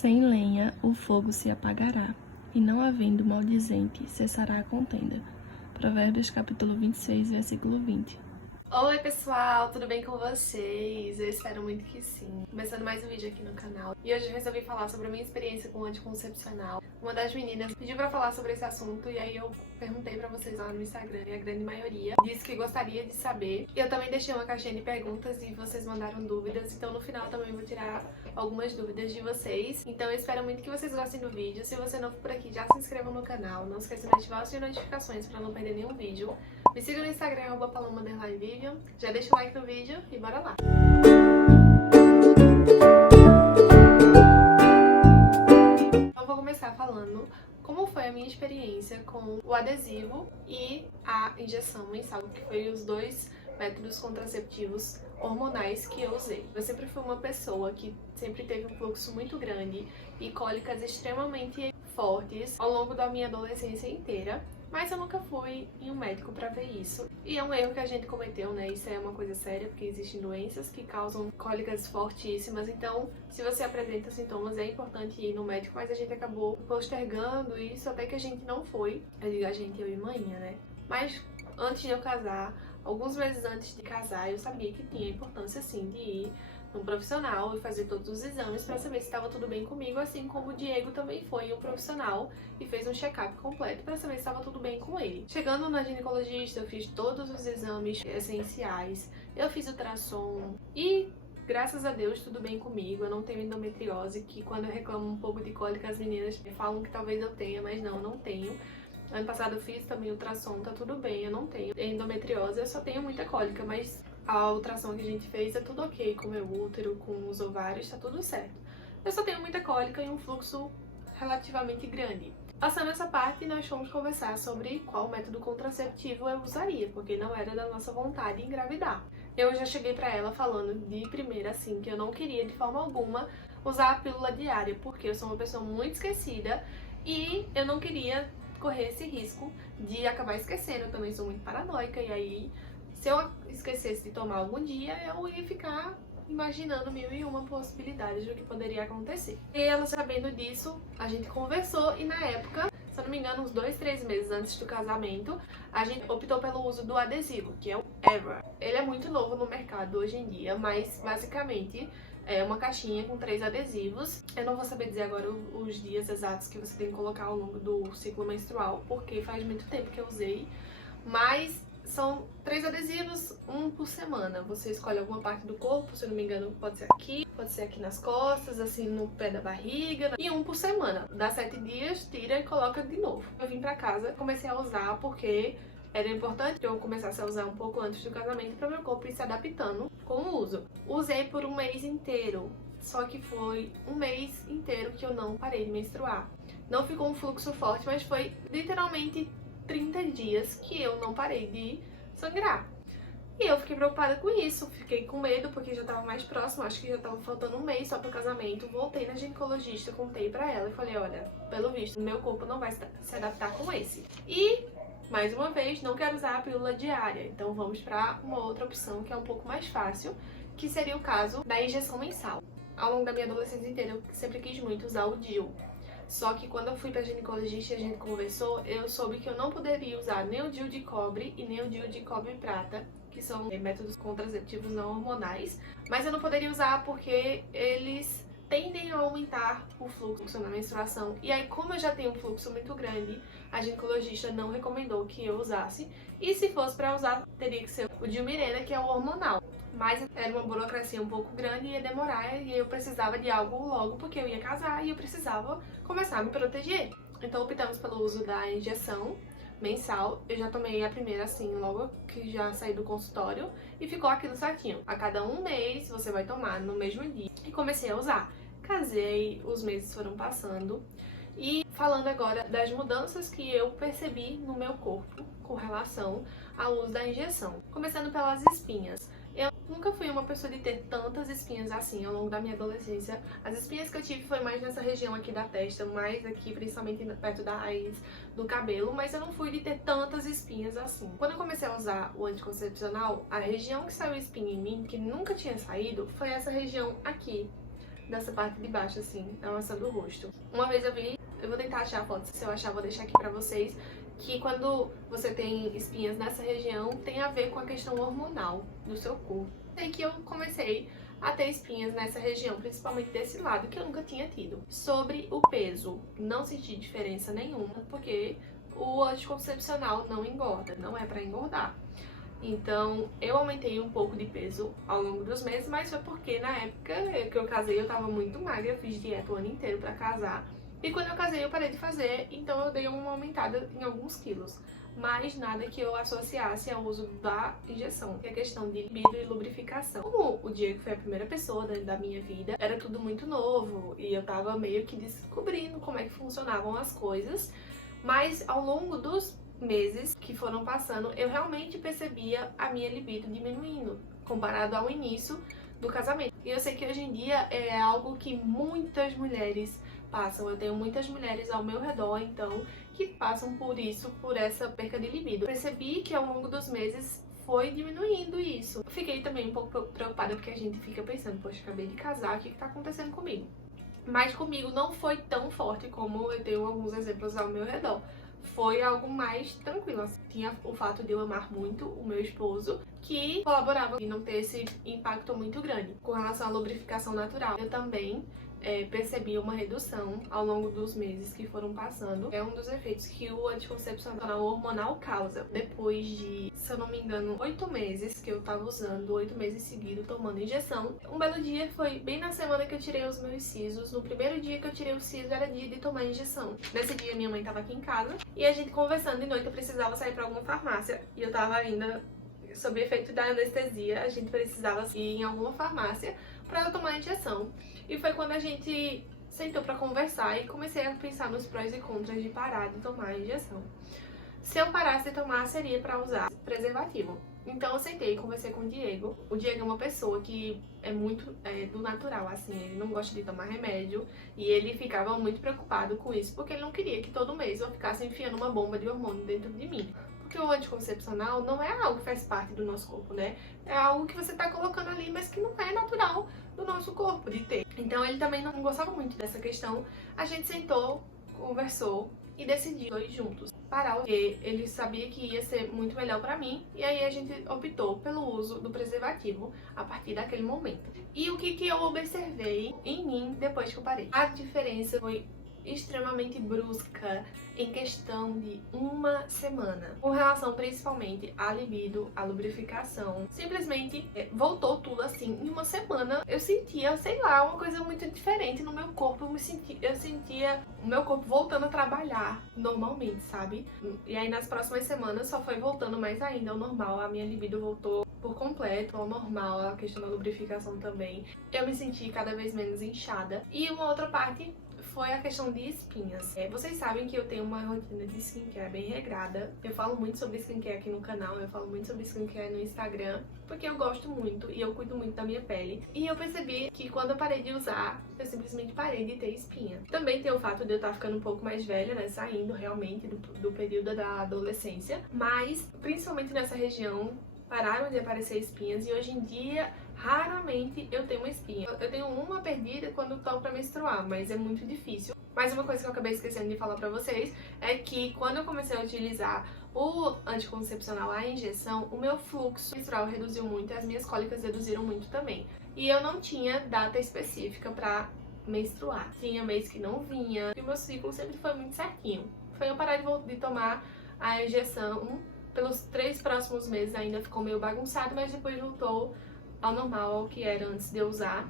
Sem lenha o fogo se apagará, e não havendo maldizente cessará a contenda. Provérbios capítulo 26, versículo 20. Oi pessoal, tudo bem com vocês? Eu espero muito que sim. Começando mais um vídeo aqui no canal. E hoje eu resolvi falar sobre a minha experiência com o anticoncepcional. Uma das meninas pediu pra falar sobre esse assunto e aí eu perguntei pra vocês lá no Instagram e a grande maioria disse que gostaria de saber. Eu também deixei uma caixinha de perguntas e vocês mandaram dúvidas, então no final também vou tirar algumas dúvidas de vocês. Então eu espero muito que vocês gostem do vídeo. Se você não for por aqui, já se inscreva no canal. Não esqueça de ativar as notificações pra não perder nenhum vídeo. Me siga no Instagram, @paloma_vivian. Já deixa o like no vídeo e bora lá! Então vou começar falando como foi a minha experiência com o adesivo e a injeção mensal, que foi os dois métodos contraceptivos hormonais que eu usei. Eu sempre fui uma pessoa que sempre teve um fluxo muito grande e cólicas extremamente fortes ao longo da minha adolescência inteira. Mas eu nunca fui em um médico pra ver isso. E é um erro que a gente cometeu, né? Isso é uma coisa séria, porque existem doenças que causam cólicas fortíssimas. Então, se você apresenta sintomas, é importante ir no médico. Mas a gente acabou postergando isso até que a gente não foi. Eu digo a gente, eu e manhã, né? Mas antes de eu casar, alguns meses antes de casar, eu sabia que tinha importância, sim, de ir num profissional e fazer todos os exames para saber se estava tudo bem comigo, assim como o Diego também foi um profissional e fez um check-up completo para saber se estava tudo bem com ele. Chegando na ginecologista, eu fiz todos os exames essenciais, eu fiz ultrassom e graças a Deus tudo bem comigo. Eu não tenho endometriose, que quando eu reclamo um pouco de cólica as meninas falam que talvez eu tenha, mas não tenho. Ano passado eu fiz também ultrassom, tá tudo bem, eu não tenho endometriose, eu só tenho muita cólica, mas a ultrassom que a gente fez é tudo ok, com o meu útero, com os ovários, tá tudo certo. Eu só tenho muita cólica e um fluxo relativamente grande. Passando essa parte, nós fomos conversar sobre qual método contraceptivo eu usaria, porque não era da nossa vontade engravidar. Eu já cheguei pra ela falando de primeira, assim, que eu não queria de forma alguma usar a pílula diária, porque eu sou uma pessoa muito esquecida e eu não queria correr esse risco de acabar esquecendo. Eu também sou muito paranoica e aí, se eu esquecesse de tomar algum dia, eu ia ficar imaginando mil e uma possibilidades do que poderia acontecer. E ela, sabendo disso, a gente conversou e na época, se eu não me engano, uns 2, 3 meses antes do casamento, a gente optou pelo uso do adesivo, que é o Ever. Ele é muito novo no mercado hoje em dia, mas basicamente é uma caixinha com 3 adesivos. Eu não vou saber dizer agora os dias exatos que você tem que colocar ao longo do ciclo menstrual, porque faz muito tempo que eu usei, mas são 3 adesivos, um por semana. Você escolhe alguma parte do corpo, se eu não me engano, pode ser aqui nas costas, assim no pé da barriga, e um por semana. Dá 7 dias, tira e coloca de novo. Eu vim pra casa, comecei a usar porque era importante que eu começasse a usar um pouco antes do casamento para meu corpo ir se adaptando com o uso. Usei por um mês inteiro, só que foi um mês inteiro que eu não parei de menstruar. Não ficou um fluxo forte, mas foi literalmente 30 dias que eu não parei de sangrar. E eu fiquei preocupada com isso, fiquei com medo porque já tava mais próximo, acho que já tava faltando um mês só pro casamento. Voltei na ginecologista, contei pra ela e falei, olha, pelo visto, meu corpo não vai se adaptar com esse. E, mais uma vez, não quero usar a pílula diária, então vamos pra uma outra opção que é um pouco mais fácil, que seria o caso da injeção mensal. Ao longo da minha adolescência inteira, eu sempre quis muito usar o DIU. Só que quando eu fui pra ginecologista e a gente conversou, eu soube que eu não poderia usar nem o DIU de cobre e nem o DIU de cobre prata, que são métodos contraceptivos não hormonais, mas eu não poderia usar porque eles tendem a aumentar o fluxo na menstruação. E aí, como eu já tenho um fluxo muito grande, a ginecologista não recomendou que eu usasse. E se fosse pra usar, teria que ser o DIU Mirena, que é o hormonal. Mas era uma burocracia um pouco grande, ia demorar e eu precisava de algo logo porque eu ia casar e eu precisava começar a me proteger. Então optamos pelo uso da injeção mensal. Eu já tomei a primeira assim, logo que já saí do consultório e ficou aquilo certinho. A cada um mês você vai tomar no mesmo dia. E comecei a usar. Casei, os meses foram passando. E falando agora das mudanças que eu percebi no meu corpo com relação ao uso da injeção. Começando pelas espinhas. Eu nunca fui uma pessoa de ter tantas espinhas assim ao longo da minha adolescência. As espinhas que eu tive foi mais nessa região aqui da testa, mais aqui principalmente perto da raiz do cabelo, mas eu não fui de ter tantas espinhas assim. Quando eu comecei a usar o anticoncepcional, a região que saiu espinha em mim, que nunca tinha saído, foi essa região aqui. dessa parte de baixo, assim, da maçã do rosto. Uma vez eu vou tentar achar a foto, se eu achar, vou deixar aqui pra vocês, que quando você tem espinhas nessa região, tem a ver com a questão hormonal do seu corpo. Sei que eu comecei a ter espinhas nessa região, principalmente desse lado, que eu nunca tinha tido. Sobre o peso, não senti diferença nenhuma, porque o anticoncepcional não engorda, não é pra engordar. Então, eu aumentei um pouco de peso ao longo dos meses, mas foi porque na época que eu casei eu tava muito magra, eu fiz dieta o ano inteiro pra casar. E quando eu casei eu parei de fazer, então eu dei uma aumentada em alguns quilos. Mas nada que eu associasse ao uso da injeção, que é questão de libido e lubrificação. Como o Diego foi a primeira pessoa da minha vida, era tudo muito novo e eu tava meio que descobrindo como é que funcionavam as coisas. Mas ao longo dos meses que foram passando, eu realmente percebia a minha libido diminuindo, comparado ao início do casamento. E eu sei que hoje em dia é algo que muitas mulheres passam. Eu tenho muitas mulheres ao meu redor, então, que passam por isso, por essa perca de libido. Percebi que ao longo dos meses foi diminuindo isso. Eu fiquei também um pouco preocupada, porque a gente fica pensando, poxa, acabei de casar, o que tá acontecendo comigo? Mas comigo não foi tão forte como eu tenho alguns exemplos ao meu redor. Foi algo mais tranquilo. Assim. Tinha o fato de eu amar muito o meu esposo, que colaborava em não ter esse impacto muito grande. Com relação à lubrificação natural, eu também percebi uma redução ao longo dos meses que foram passando. É um dos efeitos que o anticoncepcional hormonal causa. Depois de, se eu não me engano, 8 meses que eu tava usando, 8 meses seguidos tomando injeção. Um belo dia foi bem na semana que eu tirei os meus sisos. No primeiro dia que eu tirei o siso era dia de tomar injeção. Nesse dia minha mãe tava aqui em casa e a gente conversando de noite, eu precisava sair pra alguma farmácia e eu tava ainda sob efeito da anestesia, a gente precisava ir em alguma farmácia pra eu tomar a injeção. E foi quando a gente sentou pra conversar e comecei a pensar nos prós e contras de parar de tomar a injeção. Se eu parasse de tomar, seria pra usar preservativo. Então eu sentei e conversei com o Diego. O Diego é uma pessoa que é muito do natural, assim, ele não gosta de tomar remédio e ele ficava muito preocupado com isso, porque ele não queria que todo mês eu ficasse enfiando uma bomba de hormônio dentro de mim. Porque o anticoncepcional não é algo que faz parte do nosso corpo, né? É algo que você tá colocando ali, mas que não é natural do nosso corpo de ter. Então ele também não gostava muito dessa questão. A gente sentou, conversou e decidiu dois juntos parar, porque ele sabia que ia ser muito melhor pra mim, e aí a gente optou pelo uso do preservativo a partir daquele momento. E o que eu observei em mim depois que eu parei? A diferença foi extremamente brusca em questão de uma semana, com relação principalmente à libido, à lubrificação. Simplesmente voltou tudo assim em uma semana. Eu sentia, sei lá, uma coisa muito diferente no meu corpo. Eu sentia o meu corpo voltando a trabalhar normalmente, sabe? E aí nas próximas semanas só foi voltando mais ainda ao normal. A minha libido voltou por completo ao normal, a questão da lubrificação também. Eu me senti cada vez menos inchada. E uma outra parte foi a questão de espinhas. Vocês sabem que eu tenho uma rotina de skincare bem regrada. Eu falo muito sobre skincare aqui no canal, eu falo muito sobre skincare no Instagram, porque eu gosto muito e eu cuido muito da minha pele. E eu percebi que quando eu parei de usar, eu simplesmente parei de ter espinha. Também tem o fato de eu estar ficando um pouco mais velha, né, saindo realmente do período da adolescência. Mas, principalmente nessa região, pararam de aparecer espinhas e hoje em dia raramente eu tenho uma espinha. Eu tenho uma perdida quando estou pra menstruar, mas é muito difícil. Mas uma coisa que eu acabei esquecendo de falar pra vocês é que quando eu comecei a utilizar o anticoncepcional, a injeção, o meu fluxo menstrual reduziu muito e as minhas cólicas reduziram muito também. E eu não tinha data específica pra menstruar. Tinha mês que não vinha e o meu ciclo sempre foi muito certinho. Foi eu parar de tomar a injeção. Pelos 3 próximos meses ainda ficou meio bagunçado, mas depois voltou ao normal, ao que era antes de eu usar.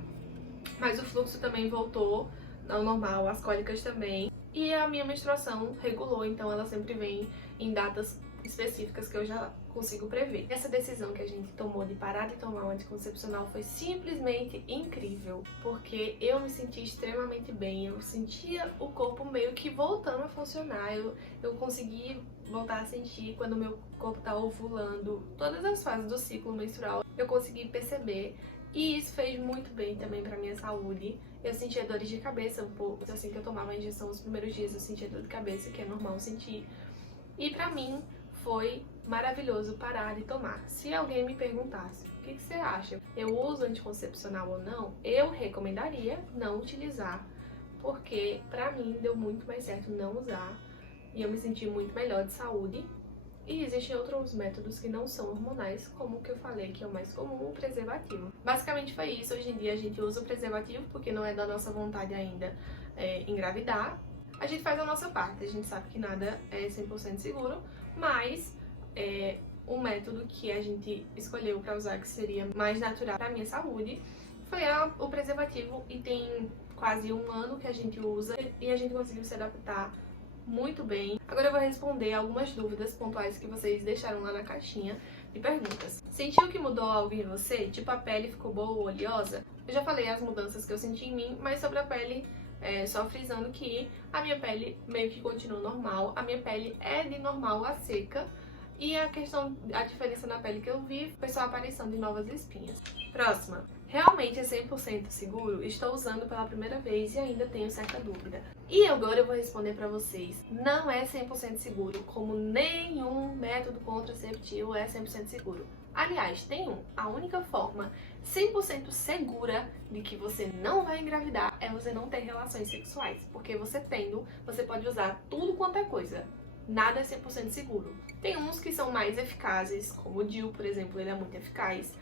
Mas o fluxo também voltou ao normal, as cólicas também. E a minha menstruação regulou, então ela sempre vem em datas específicas que eu já consigo prever. Essa decisão que a gente tomou de parar de tomar o anticoncepcional foi simplesmente incrível, porque eu me senti extremamente bem, eu sentia o corpo meio que voltando a funcionar, eu consegui voltar a sentir quando o meu corpo tá ovulando, todas as fases do ciclo menstrual, eu consegui perceber. E isso fez muito bem também pra minha saúde. Eu sentia dores de cabeça um pouco, assim que eu tomava a injeção os primeiros dias eu sentia dor de cabeça, que é normal sentir. E pra mim foi maravilhoso parar de tomar. Se alguém me perguntasse o que você acha? Eu uso anticoncepcional ou não? Eu recomendaria não utilizar, porque pra mim deu muito mais certo não usar e eu me senti muito melhor de saúde. E existem outros métodos que não são hormonais, como o que eu falei, que é o mais comum, o preservativo. Basicamente foi isso. Hoje em dia a gente usa o preservativo porque não é da nossa vontade ainda engravidar. A gente faz a nossa parte, a gente sabe que nada é 100% seguro, mas um método que a gente escolheu para usar, que seria mais natural para a minha saúde, foi o preservativo, e tem quase 1 ano que a gente usa e a gente conseguiu se adaptar muito bem. Agora eu vou responder algumas dúvidas pontuais que vocês deixaram lá na caixinha de perguntas. Sentiu que mudou algo em você? Tipo, a pele ficou boa ou oleosa? Eu já falei as mudanças que eu senti em mim, mas sobre a pele, só frisando que a minha pele meio que continua normal. A minha pele é de normal a seca. E a diferença na pele que eu vi foi só a aparição de novas espinhas. Próxima. Realmente é 100% seguro? Estou usando pela primeira vez e ainda tenho certa dúvida. E agora eu vou responder pra vocês. Não é 100% seguro, como nenhum método contraceptivo é 100% seguro. Aliás, tem um. A única forma 100% segura de que você não vai engravidar é você não ter relações sexuais. Porque você pode usar tudo quanto é coisa. Nada é 100% seguro. Tem uns que são mais eficazes, como o DIU, por exemplo, ele é muito eficaz,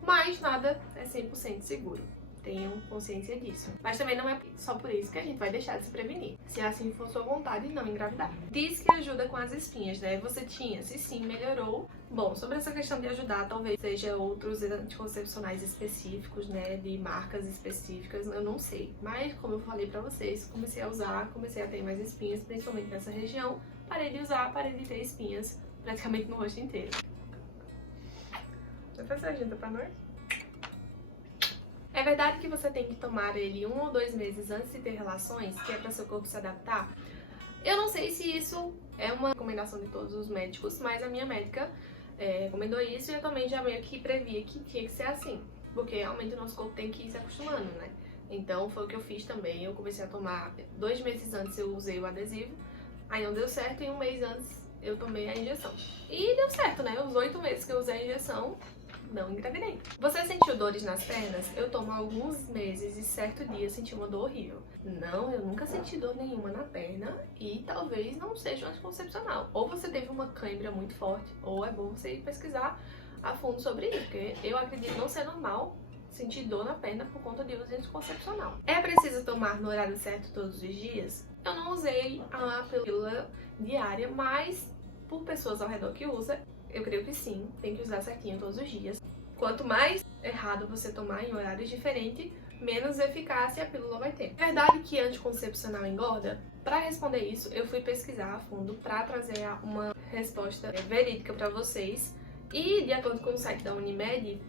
mas nada é 100% seguro. Tenham consciência disso. Mas também não é só por isso que a gente vai deixar de se prevenir, se assim for sua vontade, não engravidar. Diz que ajuda com as espinhas, né? Você tinha, se sim, melhorou. Bom, sobre essa questão de ajudar, talvez seja outros anticoncepcionais específicos, né? De marcas específicas, eu não sei. Mas, como eu falei pra vocês, comecei a usar, comecei a ter mais espinhas, principalmente nessa região. Parei de usar, parei de ter espinhas praticamente no rosto inteiro. Vai fazer a janta pra nós? É verdade que você tem que tomar ele 1 ou 2 meses antes de ter relações, que é para seu corpo se adaptar? Eu não sei se isso é uma recomendação de todos os médicos, mas a minha médica recomendou isso e eu também já meio que previa que tinha que ser assim, porque realmente o nosso corpo tem que ir se acostumando, né? Então foi o que eu fiz também. Eu comecei a tomar 2 meses antes, eu usei o adesivo, aí não deu certo, e 1 mês antes eu tomei a injeção. E deu certo, né? Os 8 meses que eu usei a injeção, não engravidei. Você sentiu dores nas pernas? Eu tomo há alguns meses e certo dia senti uma dor horrível. Não, eu nunca senti dor nenhuma na perna e talvez não seja um anticoncepcional. Ou você teve uma cãibra muito forte, ou é bom você ir pesquisar a fundo sobre isso, porque eu acredito não ser normal sentir dor na perna por conta de uso anticoncepcional. É preciso tomar no horário certo todos os dias? Eu não usei a pílula diária, mas por pessoas ao redor que usa, eu creio que sim, tem que usar certinho todos os dias. Quanto mais errado você tomar em horários diferentes, menos eficácia a pílula vai ter. É verdade que anticoncepcional engorda? Para responder isso, eu fui pesquisar a fundo para trazer uma resposta verídica para vocês. E de acordo com o site da Unimed,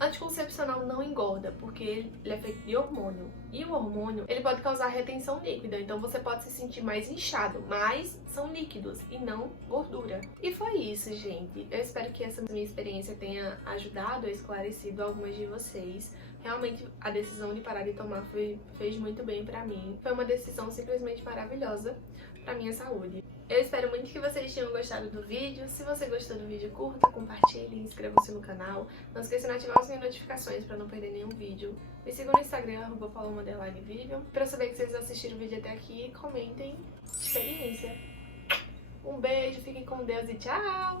anticoncepcional não engorda, porque ele é feito de hormônio. E o hormônio, ele pode causar retenção líquida, então você pode se sentir mais inchado, mas são líquidos e não gordura. E foi isso, gente. Eu espero que essa minha experiência tenha ajudado, esclarecido algumas de vocês. Realmente, a decisão de parar de tomar fez muito bem pra mim. Foi uma decisão simplesmente maravilhosa pra minha saúde. Eu espero muito que vocês tenham gostado do vídeo. Se você gostou do vídeo, curta, compartilhe, inscreva-se no canal. Não esqueça de ativar as minhas notificações para não perder nenhum vídeo. Me sigam no Instagram, @paloma_video. Para saber que vocês assistiram o vídeo até aqui, comentem experiência. Um beijo, fiquem com Deus e tchau!